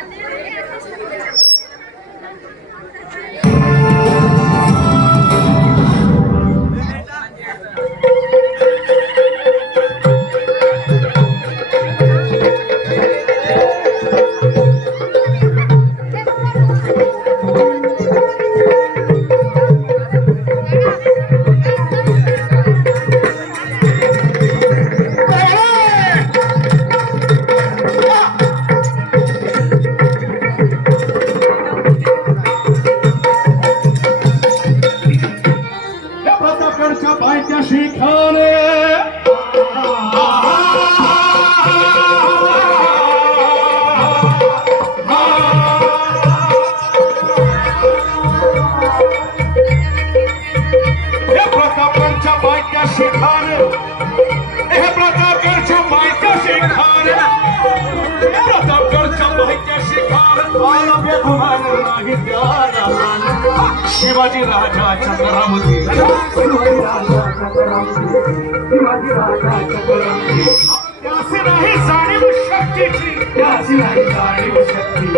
అదే शिवाजी राजा चंद्रामती त्यासी नाही जाणीव शक्तीची. त्यासी नाही जाणीव शक्ती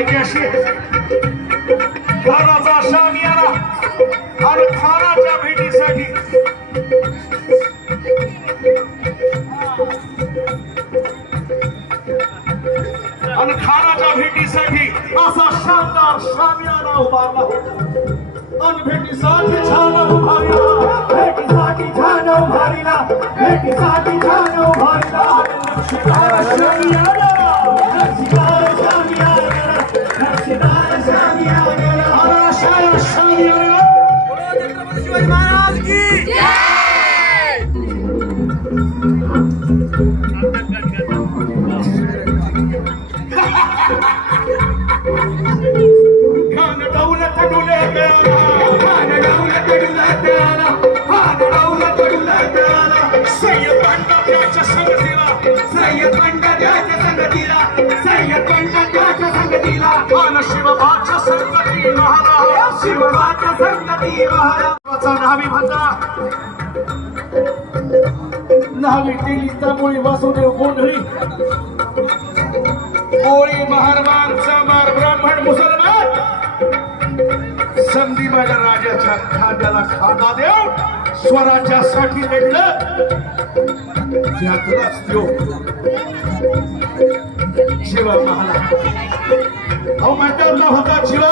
प्रतापगडच्या पायथ्याशी खानाचा शान आला आणि खानाच्या भेटीसाठी आणि खानाच्या भेटीसाठी असा शानदार शामियाना उभारला होता महाराजाचा नावी भद्रा नावी केली त्यामुळे वासुदेव गोंधळी. कोळी महारमान चांबार ब्राह्मण मुसलमान. संधी माझ्या राजाच्या खाद्याला खांदा देव स्वराज्यासाठी लढलं त्यातलाच देव शिवा पाहला अहो म्हणतात ना होता शिवा.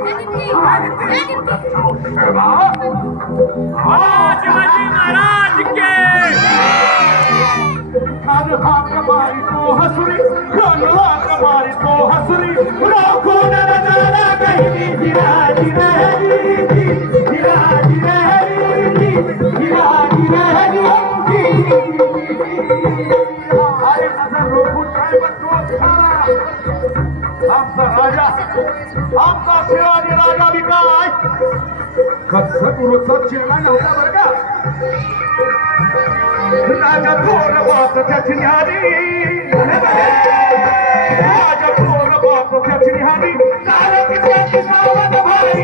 शिवाजी आमचा राजा आमचा शिवाजी राजा बी काय खतखत उरुसत शेळा नव्हता बरं का? राजा थोर बाप त्याची निहारी राजा थोर बाप त्याची निहारी कारण त्याची सावध भारी